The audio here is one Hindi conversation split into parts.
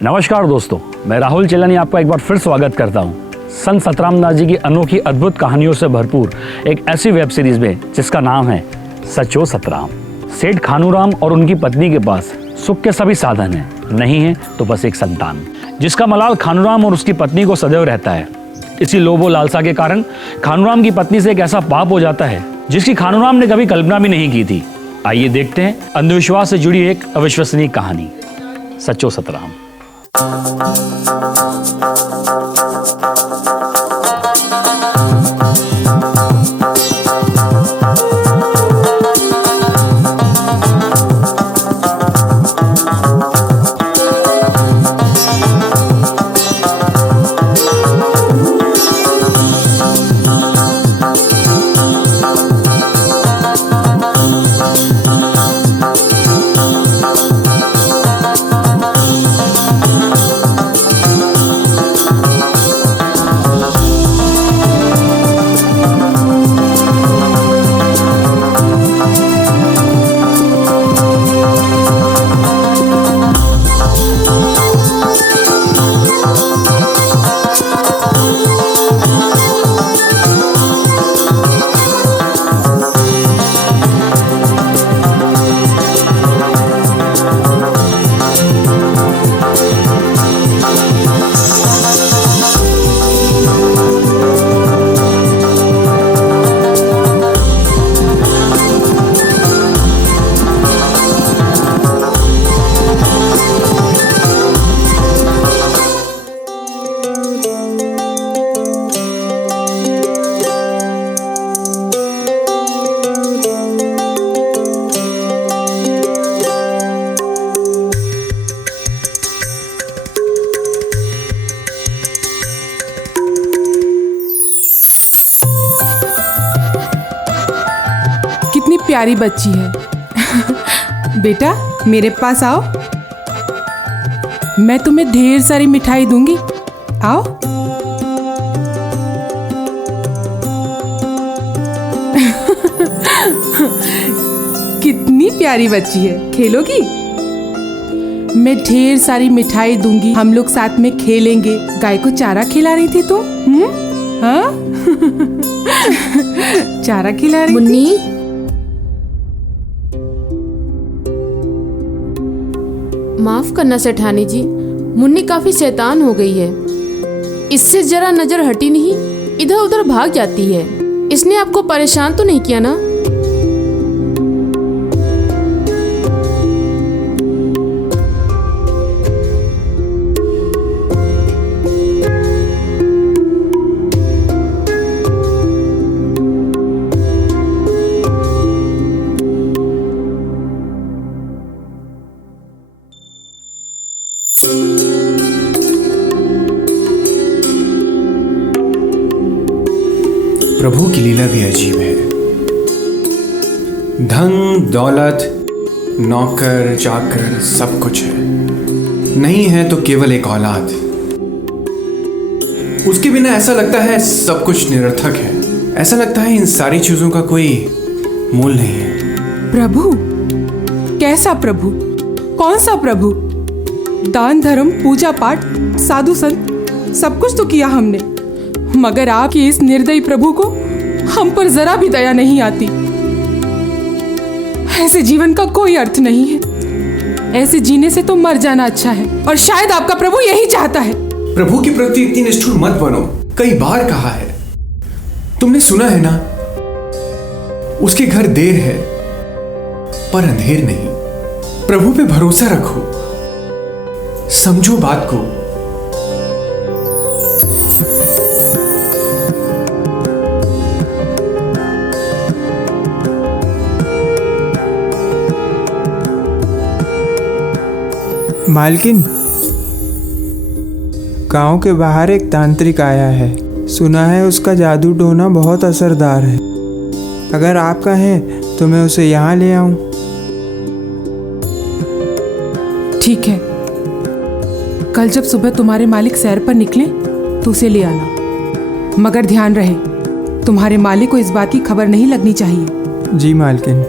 नमस्कार दोस्तों, मैं राहुल चेलानी आपका एक बार फिर स्वागत करता हूं संत सतराम दास जी की अनोखी अद्भुत कहानियों से भरपूर एक ऐसी वेब सीरीज में जिसका नाम है सचो सतराम। सेठ खानूराम और उनकी पत्नी के पास सुख के सभी साधन हैं, नहीं है तो बस एक संतान जिसका मलाल खानूराम और उसकी पत्नी को सदैव रहता है। इसी लोभो लालसा के कारण खानूराम की पत्नी से एक ऐसा पाप हो जाता है जिसकी खानूराम ने कभी कल्पना भी नहीं की थी। आइए देखते हैं अंधविश्वास से जुड़ी एक अविश्वसनीय कहानी, सचो सतराम। प्यारी बच्ची है। बेटा मेरे पास आओ, मैं तुम्हें ढेर सारी मिठाई दूंगी। आओ। कितनी प्यारी बच्ची है, खेलोगी? मैं ढेर सारी मिठाई दूंगी, हम लोग साथ में खेलेंगे। गाय को चारा खिला रही थी तुम? हाँ? चारा खिला रही मुन्नी थी? माफ करना सेठानी जी, मुन्नी काफी शैतान हो गई है। इससे जरा नजर हटी नहीं, इधर उधर भाग जाती है। इसने आपको परेशान तो नहीं किया ना? प्रभु की लीला भी अजीब है। धन दौलत नौकर चाकर सब कुछ है, नहीं है तो केवल एक औलाद। उसके बिना ऐसा लगता है सब कुछ निरर्थक है। ऐसा लगता है इन सारी चीजों का कोई मूल नहीं है। प्रभु? कैसा प्रभु? कौन सा प्रभु? दान धर्म पूजा पाठ साधु संत सब कुछ तो किया हमने, मगर आपके इस निर्दयी प्रभु को हम पर जरा भी दया नहीं आती। ऐसे जीवन का कोई अर्थ नहीं है। ऐसे जीने से तो मर जाना अच्छा है, और शायद आपका प्रभु यही चाहता है। प्रभु के प्रति इतनी निष्ठुर मत बनो। कई बार कहा है, तुमने सुना है ना, उसके घर देर है पर अंधेर नहीं। प्रभु पे भरोसा रखो, समझो बात को। मालकिन, गांव के बाहर एक तांत्रिक आया है। सुना है उसका जादू टोना बहुत असरदार है। अगर आप कहें तो मैं उसे यहाँ ले आऊं। ठीक है, कल जब सुबह तुम्हारे मालिक सैर पर निकले तो उसे ले आना, मगर ध्यान रहे तुम्हारे मालिक को इस बात की खबर नहीं लगनी चाहिए। जी मालकिन।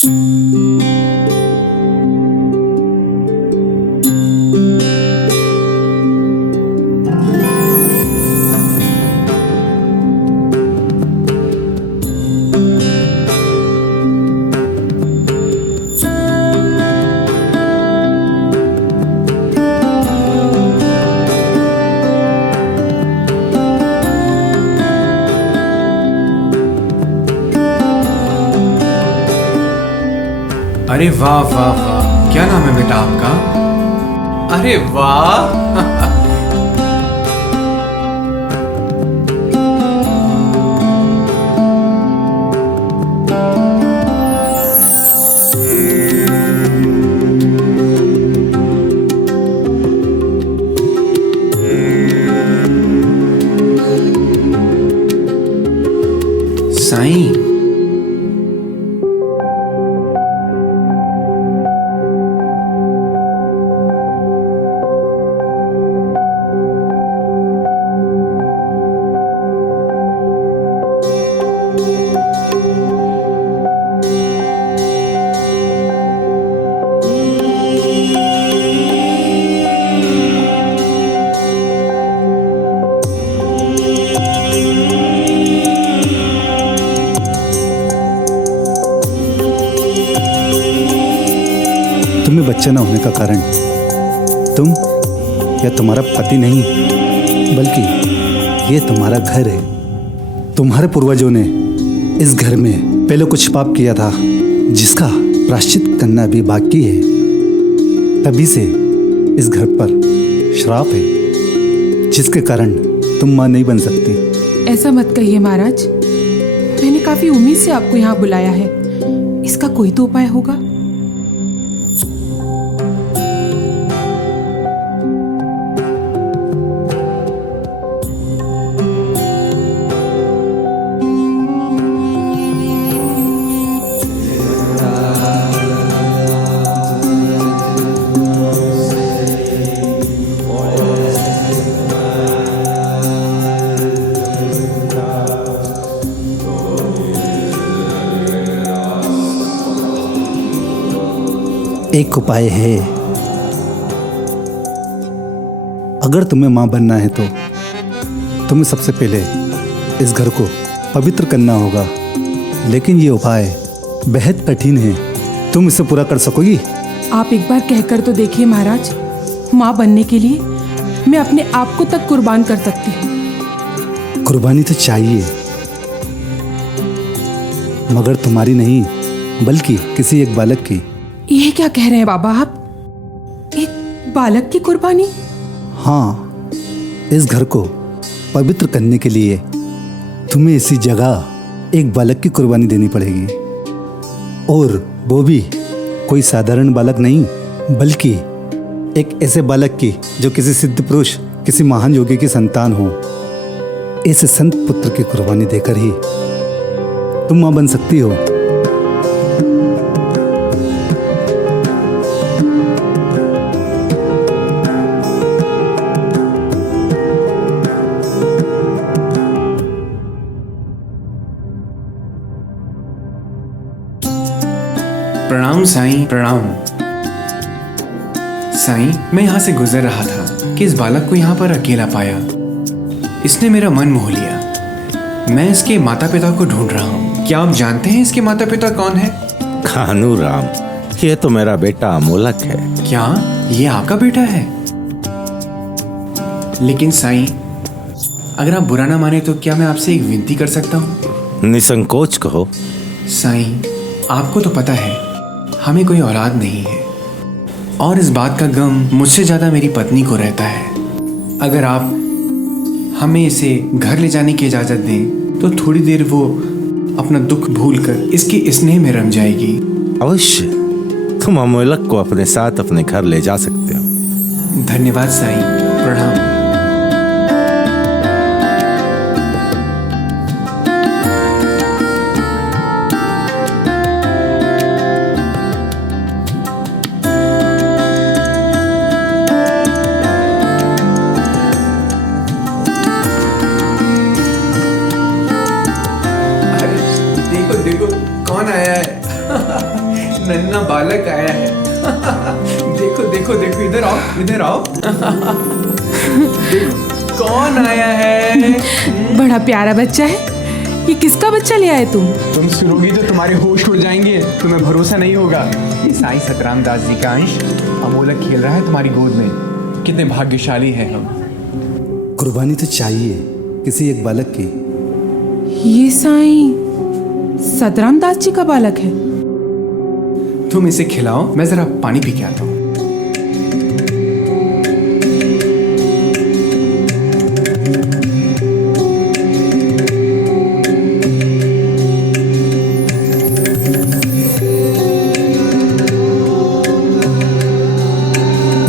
अरे वाह वाह वाह, क्या नाम है बेटा आपका? अरे वाह साईं, तुम्हें बच्चा न होने का कारण तुम या तुम्हारा पति नहीं, बल्कि ये तुम्हारा घर है। तुम्हारे पूर्वजों ने इस घर में पहले कुछ पाप किया था, जिसका प्रायश्चित करना भी बाकी है। तभी से इस घर पर श्राप है, जिसके कारण तुम मां नहीं बन सकती। ऐसा मत कहिए महाराज, मैंने काफी उम्मीद से आपको यहाँ बुलाया है। इसका कोई तो उपाय होगा। एक उपाय है। अगर तुम्हें मां बनना है तो तुम्हें सबसे पहले इस घर को पवित्र करना होगा। लेकिन ये उपाय बेहद कठिन है। तुम इसे पूरा कर सकोगी? आप एक बार कहकर तो देखिए महाराज। माँ बनने के लिए मैं अपने आप को तक कुर्बान कर सकती हूँ। कुर्बानी तो चाहिए, मगर तुम्हारी नहीं, बल्कि किसी एक बालक की। ये क्या कह रहे हैं बाबा आप? एक बालक की कुर्बानी? हाँ, इस घर को पवित्र करने के लिए तुम्हें इसी जगह एक बालक की कुर्बानी देनी पड़ेगी। और वो भी कोई साधारण बालक नहीं, बल्कि एक ऐसे बालक की जो किसी सिद्ध पुरुष, किसी महान योगी की संतान हो। ऐसे संत पुत्र की कुर्बानी देकर ही तुम मां बन सकती हो। प्रणाम साईं, प्रणाम। साईं, मैं यहाँ से गुजर रहा था कि इस बालक को यहाँ पर अकेला पाया। इसने मेरा मन मोह लिया। मैं इसके माता पिता को ढूंढ रहा हूँ। क्या आप जानते हैं इसके माता पिता कौन है? खानूराम, ये तो मेरा बेटा अमोलक है। क्या ये आपका बेटा है? लेकिन साईं, अगर आप बुरा ना माने तो क्या मैं आपसे एक विनती कर सकता हूँ? निसंकोच कहो। साईं, आपको तो पता है हमें कोई औलाद नहीं है, और इस बात का गम मुझसे ज्यादा मेरी पत्नी को रहता है। अगर आप हमें इसे घर ले जाने की इजाजत दें तो थोड़ी देर वो अपना दुख भूलकर इसके स्नेह में रम जाएगी। अवश्य, तुम अमोलक को अपने साथ अपने घर ले जा सकते हो। धन्यवाद साईं, प्रणाम। देखो देखो कौन आया है। नन्हा बालक आया है। देखो देखो देखो, इधर आओ, इधर आओ। देखो कौन आया है। बड़ा प्यारा बच्चा है। ये किसका बच्चा ले आए तुम? तुम सुनोगी तो तुम्हारे होश उड़ जाएंगे, तुम्हें भरोसा नहीं होगा। ये साईं सतराम दास जी का अंश अमोलक खेल रहा है तुम्हारी गोद में। कितने भाग्यशाली हैं हम। कुर्बानी तो चाहिए किसी एक बालक की। ये साईं सतराम दास जी का बालक है। तुम इसे खिलाओ, मैं जरा पानी पी के आता हूँ।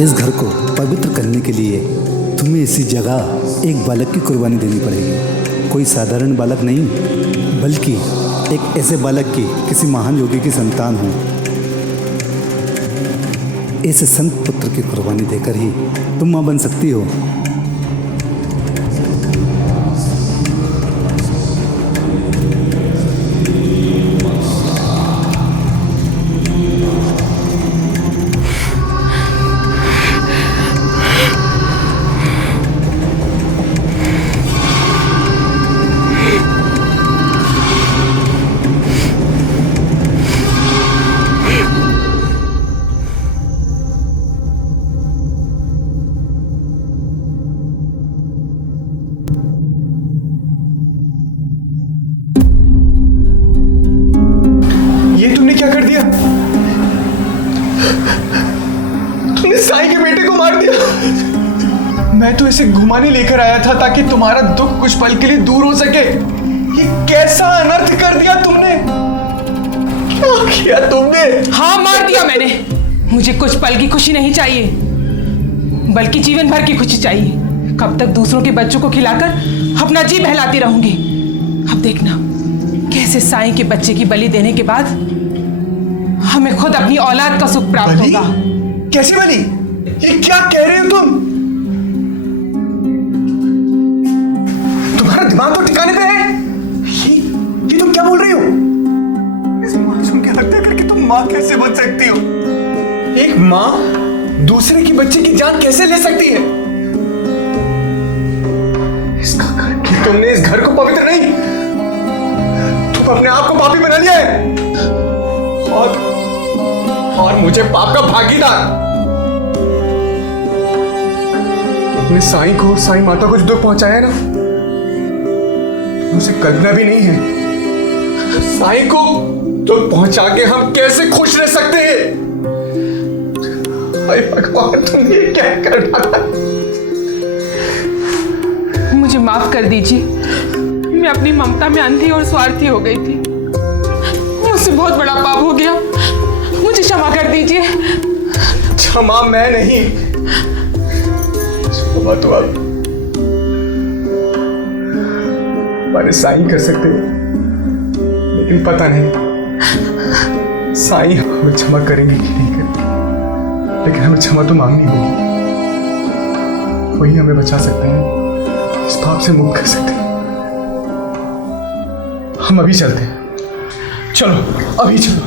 इस घर को पवित्र करने के लिए तुम्हें इसी जगह एक बालक की कुर्बानी देनी पड़ेगी। कोई साधारण बालक नहीं, बल्कि एक ऐसे बालक की किसी महान योगी की संतान हो। इस संत पुत्र की कुर्बानी देकर ही तुम मां बन सकती हो। तुमने क्या कर दिया? तुमने साईं के बेटे को मार दिया। मैं तो इसे घुमाने लेकर आया था ताकि तुम्हारा दुख कुछ पल के लिए दूर हो सके। ये कैसा अनर्थ कर दिया तुमने? क्या किया तुमने? हाँ, मार दिया मैंने। मुझे कुछ पल की खुशी नहीं चाहिए, बल्कि जीवन भर की खुशी चाहिए। कब तक दूसरों के बच्चों को खिलाकर अपना जी बहलाती रहूंगी। अब देखना कैसे साईं के बच्चे की बलि देने के बाद हमें खुद अपनी औलाद का सुख प्राप्त बलि? होगा। कैसी बलि? ये क्या कह रहे हो तुम? तुम्हारा दिमाग तो ठिकाने पे है। ये तुम क्या बोल रही हो? इस मासूम की हत्या करके तुम मां कैसे बन सकती हो? एक मां दूसरे की बच्चे की जान कैसे ले सकती है? इसका कारण तुमने इस घर को पवित्र नहीं, तुम अपने आप को पापी बना लिया है और मुझे पाप का भागीदार। तुमने साईं को, साईं माता को जो दुख पहुंचाया ना, मुझे कल्पना भी नहीं है। साईं को दुख पहुंचा के हम कैसे खुश रह सकते हैं? अरे भगवान, तुमने ये क्या कर डाला? मुझे माफ कर दीजिए। मैं अपनी ममता में अंधी और स्वार्थी हो गई थी। मुझसे बहुत बड़ा पाप हो गया। मुझे क्षमा कर दीजिए। क्षमा मैं नहीं, क्षमा तो आप हमारे साईं कर सकते हैं, लेकिन पता नहीं साईं हमें क्षमा करेंगे कि नहीं करेंगे। लेकिन हमें क्षमा तो मांगनी होगी। वही हमें बचा सकते हैं, इस पाप से मुक्त कर सकते हैं। हम अभी चलते हैं। चलो, अभी चलो।